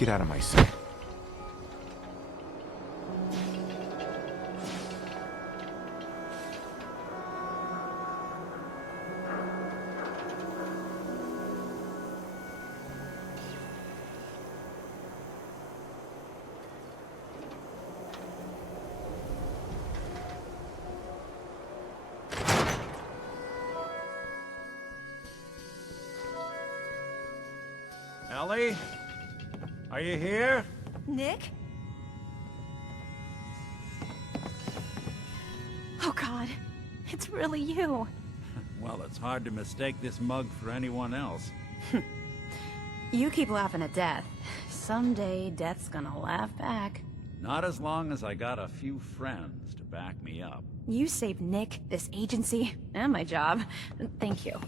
Get out of my sight. Ellie? Are you here? Nick? Oh God, it's really you. Well, it's hard to mistake this mug for anyone else. You keep laughing at death. Someday, death's gonna laugh back. Not as long as I got a few friends to back me up. You saved Nick, this agency, and my job. Thank you.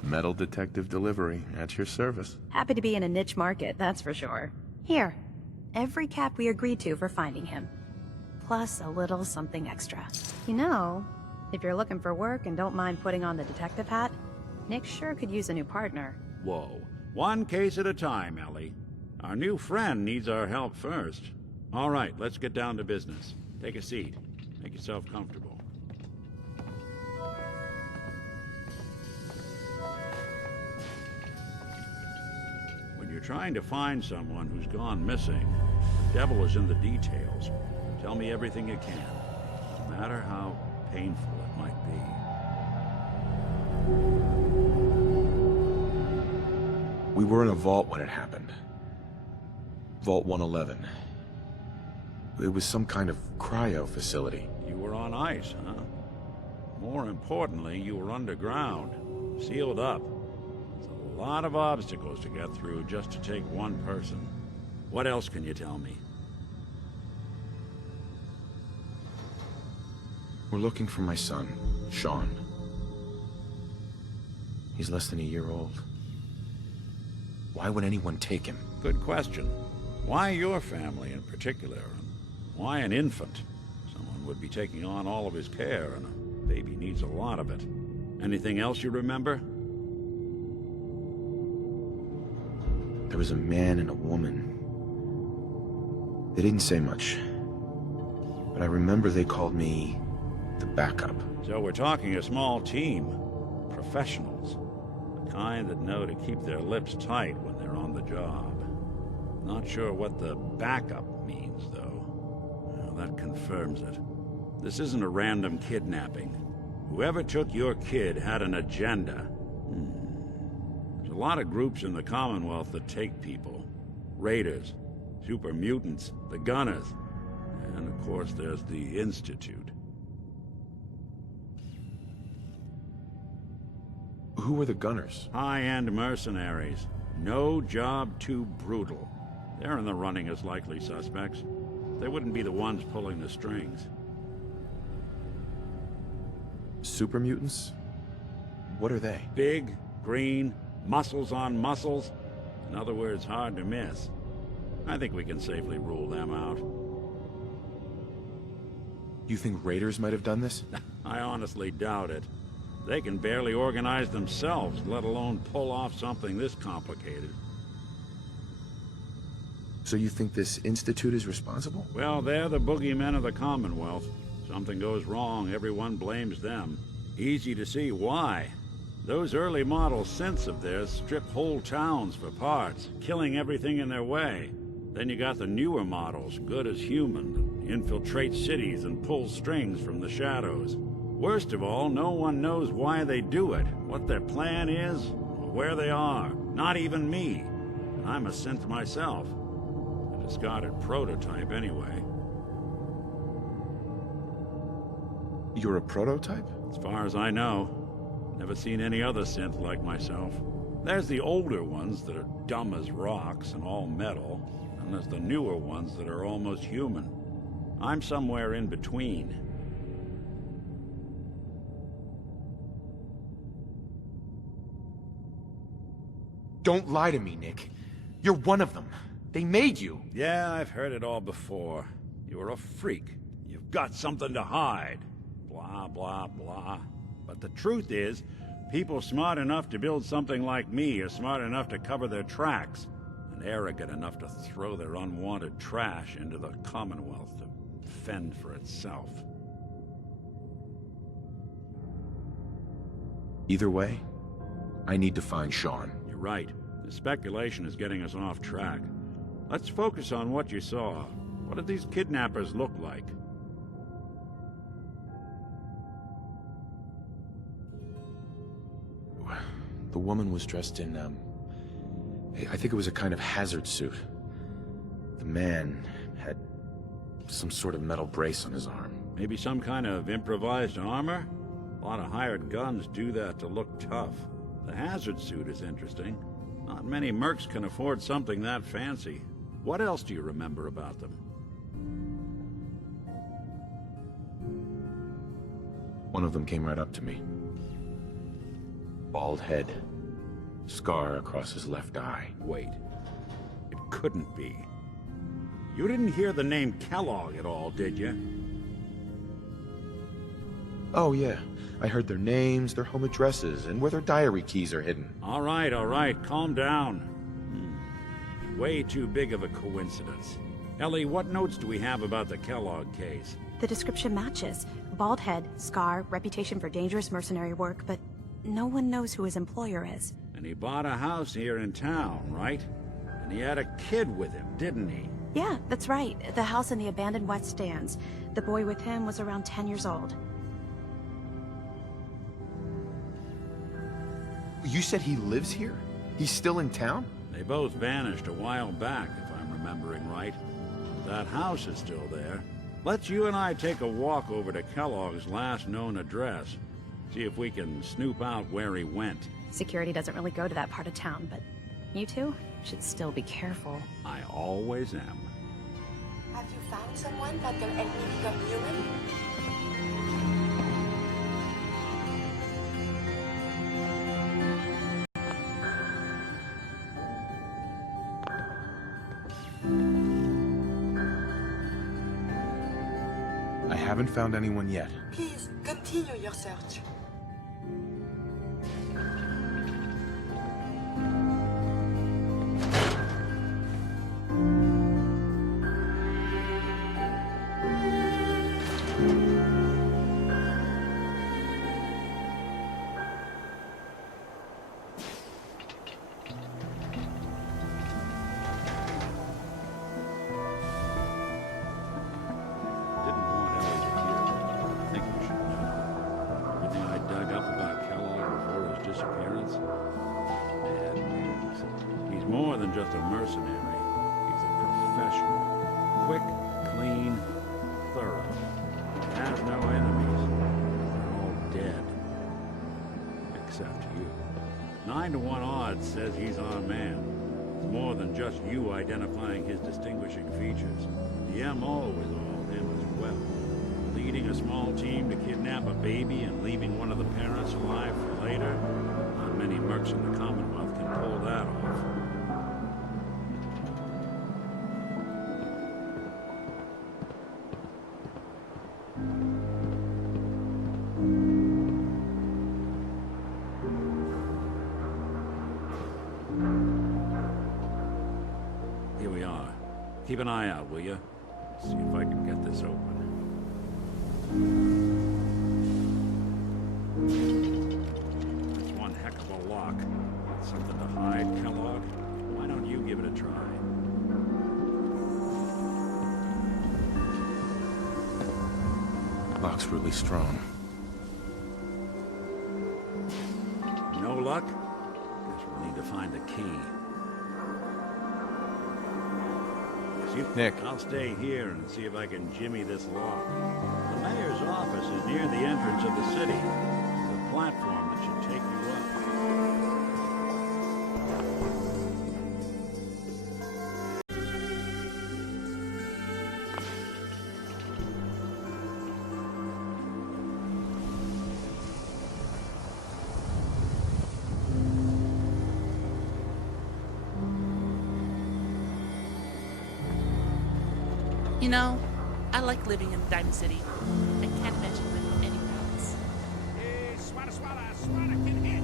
Metal detective delivery, at your service. Happy to be in a niche market, that's for sure. Here, every cap we agreed to for finding him. Plus a little something extra. You know, if you're looking for work and don't mind putting on the detective hat, Nick sure could use a new partner. Whoa. One case at a time, Ellie. Our new friend needs our help first. All right, let's get down to business. Take a seat. Make yourself comfortable. When you're trying to find someone who's gone missing, the devil is in the details. Tell me everything you can, no matter how painful it might be. We were in a vault when it happened. Vault 111. It was some kind of cryo facility. You were on ice, huh? More importantly, you were underground, sealed up. There's a lot of obstacles to get through just to take one person. What else can you tell me? We're looking for my son, Sean. He's less than a year old. Why would anyone take him? Good question. Why your family in particular? And why an infant? Someone would be taking on all of his care, and a baby needs a lot of it. Anything else you remember? There was a man and a woman. They didn't say much, but I remember they called me the backup. So we're talking a small team. Professionals. The kind that know to keep their lips tight when they're on the job. Not sure what the backup means, though. Well, that confirms it. This isn't a random kidnapping. Whoever took your kid had an agenda. There's a lot of groups in the Commonwealth that take people. Raiders, super mutants, the Gunners, and of course there's the Institute. Who were the Gunners? High-end mercenaries. No job too brutal. They're in the running as likely suspects. They wouldn't be the ones pulling the strings. Super mutants? What are they? Big, green, muscles on muscles. In other words, hard to miss. I think we can safely rule them out. You think raiders might have done this? I honestly doubt it. They can barely organize themselves, let alone pull off something this complicated. So you think this Institute is responsible? Well, they're the boogeymen of the Commonwealth. Something goes wrong, everyone blames them. Easy to see why. Those early model synths of theirs strip whole towns for parts, killing everything in their way. Then you got the newer models, good as human, infiltrate cities and pull strings from the shadows. Worst of all, no one knows why they do it, what their plan is, or where they are. Not even me. And I'm a synth myself. A discarded prototype anyway. You're a prototype? As far as I know. Never seen any other synth like myself. There's the older ones that are dumb as rocks and all metal, and there's the newer ones that are almost human. I'm somewhere in between. Don't lie to me, Nick. You're one of them. They made you. Yeah, I've heard it all before. You're a freak. You've got something to hide. Blah, blah, blah. But the truth is, People smart enough to build something like me are smart enough to cover their tracks, and arrogant enough to throw their unwanted trash into the Commonwealth to fend for itself. Either way, I need to find Sean. You're right. The speculation is getting us off track. Let's focus on what you saw. What did these kidnappers look like? The woman was dressed in, I think it was a kind of hazard suit. The man had some sort of metal brace on his arm. Maybe some kind of improvised armor? A lot of hired guns do that to look tough. The hazard suit is interesting. Not many mercs can afford something that fancy. What else do you remember about them? One of them came right up to me. Bald head. Scar across his left eye. Wait. It couldn't be. You didn't hear the name Kellog at all, did you? Oh, yeah. I heard their names, their home addresses, and where their diary keys are hidden. All right. Calm down. Way too big of a coincidence. Ellie, what notes do we have about the Kellog case? The description matches. Bald head, scar, reputation for dangerous mercenary work, but no one knows who his employer is. And he bought a house here in town, right? And he had a kid with him, didn't he? Yeah, that's right. The house in the abandoned West Stands. The boy with him was around 10 years old. You said he lives here? He's still in town? They both vanished a while back, if I'm remembering right. That house is still there. Let's you and I take a walk over to Kellogg's last known address. See if we can snoop out where he went. Security doesn't really go to that part of town, but you two should still be careful. I always am. Have you found someone that can help me become human? I haven't found anyone yet. Please, continue your search. More than just a mercenary. He's a professional. Quick, clean, thorough. He has no enemies. They're all dead. Except you. 9 to 1 odds says he's our man. It's more than just you identifying his distinguishing features. The M.O. is all him as well. Leading a small team to kidnap a baby and leaving one of the parents alive for later? Not many mercs in the Commonwealth can pull that off. Here we are. Keep an eye out, will you? See if I can get this open. That's one heck of a lock. Something to hide, Kellogg? Why don't you give it a try? Lock's really strong. No luck? Guess we'll need to find the key. Nick. I'll stay here and see if I can jimmy this lock. The mayor's office is near the entrance of the city. There's a platform that should take you up. You know, I like living in Diamond City. I can't imagine living anywhere else. Hey, swada, swada, swada can hit.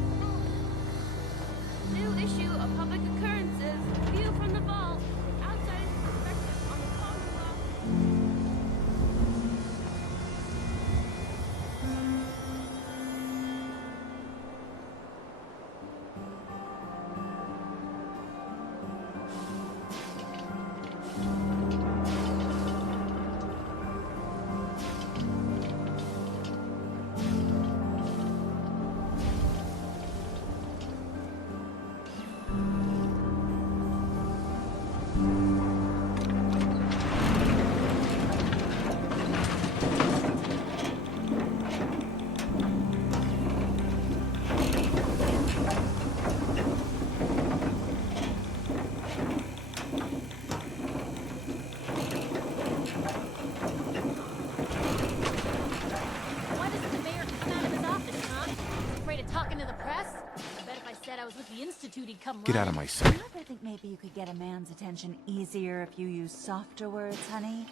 I was with the Institute, he'd come Get out of running. my sight. I think maybe you could get a man's attention easier if you use softer words, honey.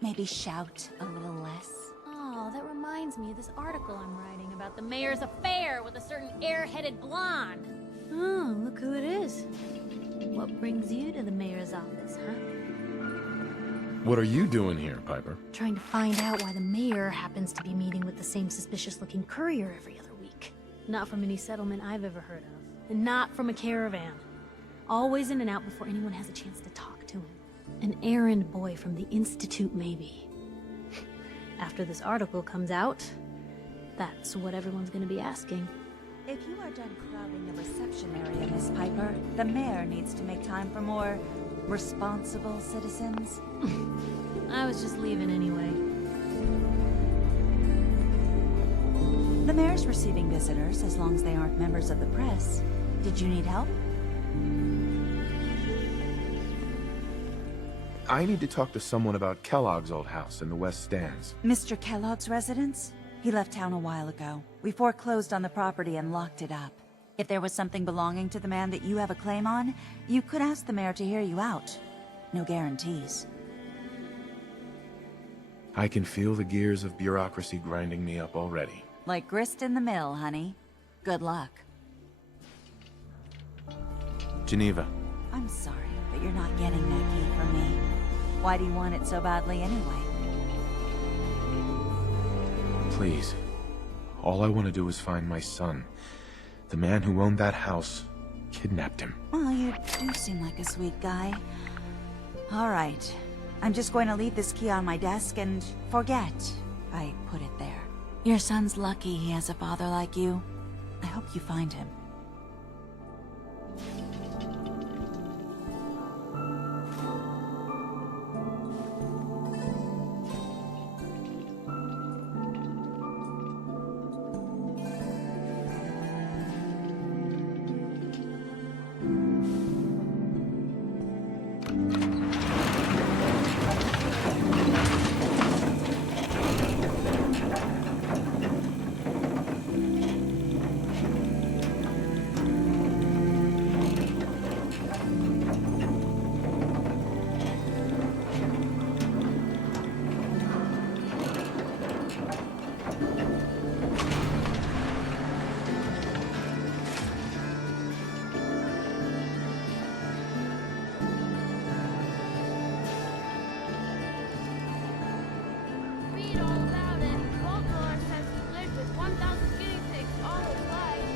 Maybe shout a little less. Oh, that reminds me of this article I'm writing about the mayor's affair with a certain air-headed blonde. Oh, look who it is. What brings you to the mayor's office, huh? What are you doing here, Piper? Trying to find out why the mayor happens to be meeting with the same suspicious-looking courier every other week. Not from any settlement I've ever heard of. And not from a caravan. Always in and out before anyone has a chance to talk to him. An errand boy from the Institute, maybe. After this article comes out, that's what everyone's gonna be asking. If you are done crowding the reception area, Miss Piper, the mayor needs to make time for more responsible citizens. I was just leaving anyway. The mayor's receiving visitors as long as they aren't members of the press. Did you need help? I need to talk to someone about Kellogg's old house in the West Stands. Mr. Kellogg's residence? He left town a while ago. We foreclosed on the property and locked it up. If there was something belonging to the man that you have a claim on, you could ask the mayor to hear you out. No guarantees. I can feel the gears of bureaucracy grinding me up already. Like grist in the mill, honey. Good luck. Geneva. I'm sorry, but you're not getting that key from me. Why do you want it so badly anyway? Please. All I want to do is find my son. The man who owned that house kidnapped him. Well, you do seem like a sweet guy. All right. I'm just going to leave this key on my desk and forget I put it there. Your son's lucky he has a father like you. I hope you find him. Read all about it. Baltimore says he lived with 1,000 guinea pigs all his life.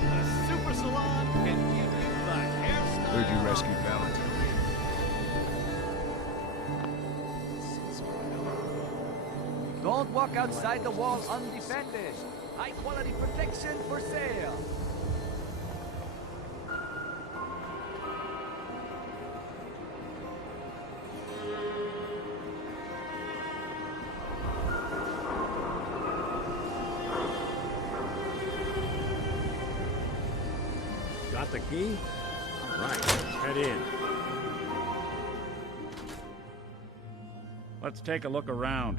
The Super Salon can give you the hairstyle. Heard you rescued Valentine. Don't walk outside the wall undefended. High quality protection for sale. Got the key? All right, let's head in. Let's take a look around.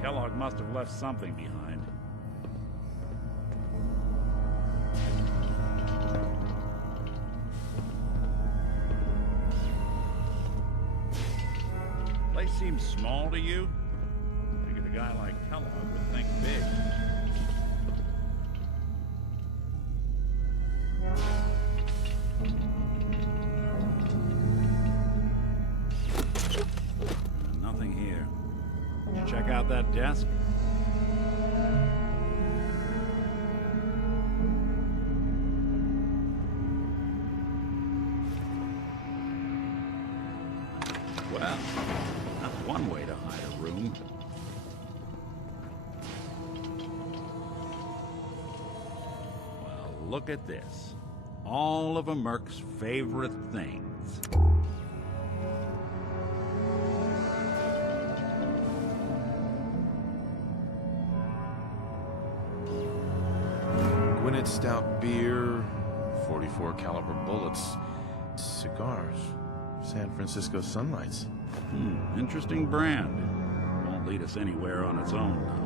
Kellogg must have left something behind. Place seems small to you? Figured a guy like Kellogg would think big. Nothing here. Did you check out that desk? Well, that's one way to hide a room. Well, look at this. All of a Merc's favorite things. Gwinnett Stout beer, 44 caliber bullets, cigars, San Francisco Sunlights. Interesting brand. Won't lead us anywhere on its own, though.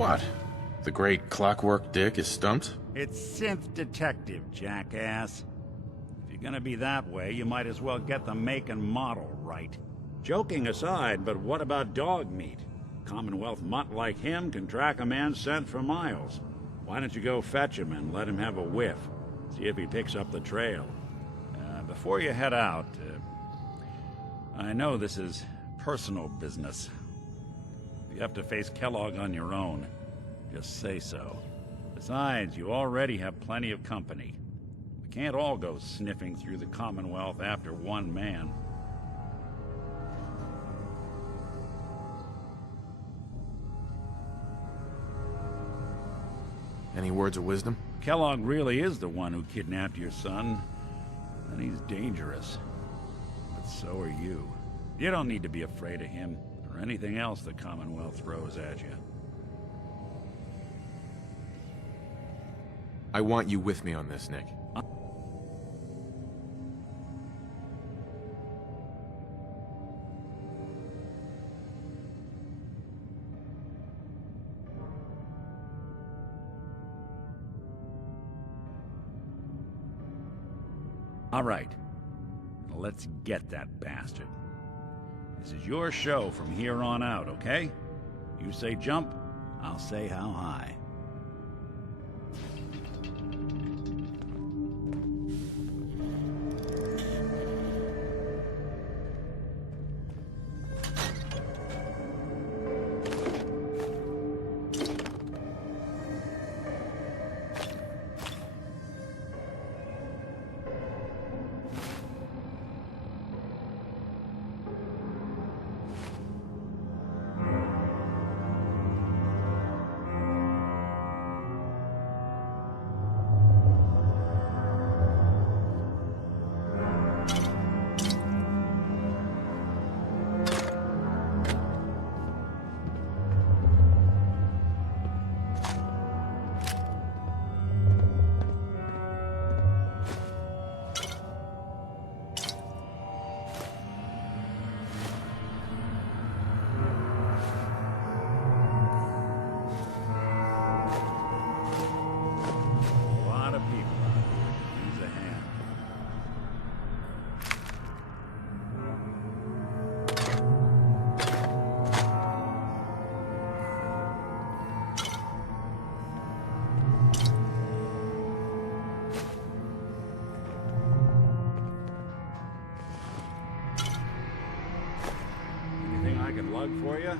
What? The great Clockwork Dick is stumped? It's Synth Detective, jackass. If you're gonna be that way, you might as well get the make and model right. Joking aside, but what about dog meat? Commonwealth mutt like him can track a man's scent for miles. Why don't you go fetch him and let him have a whiff? See if he picks up the trail. Before you head out, I know this is personal business. If you have to face Kellog on your own, just say so. Besides, you already have plenty of company. We can't all go sniffing through the Commonwealth after one man. Any words of wisdom? Kellogg really is the one who kidnapped your son, and he's dangerous. But so are you. You don't need to be afraid of him, or anything else the Commonwealth throws at you. I want you with me on this, Nick. All right. Let's get that bastard. This is your show from here on out, okay? You say jump, I'll say how high. I can lug for you?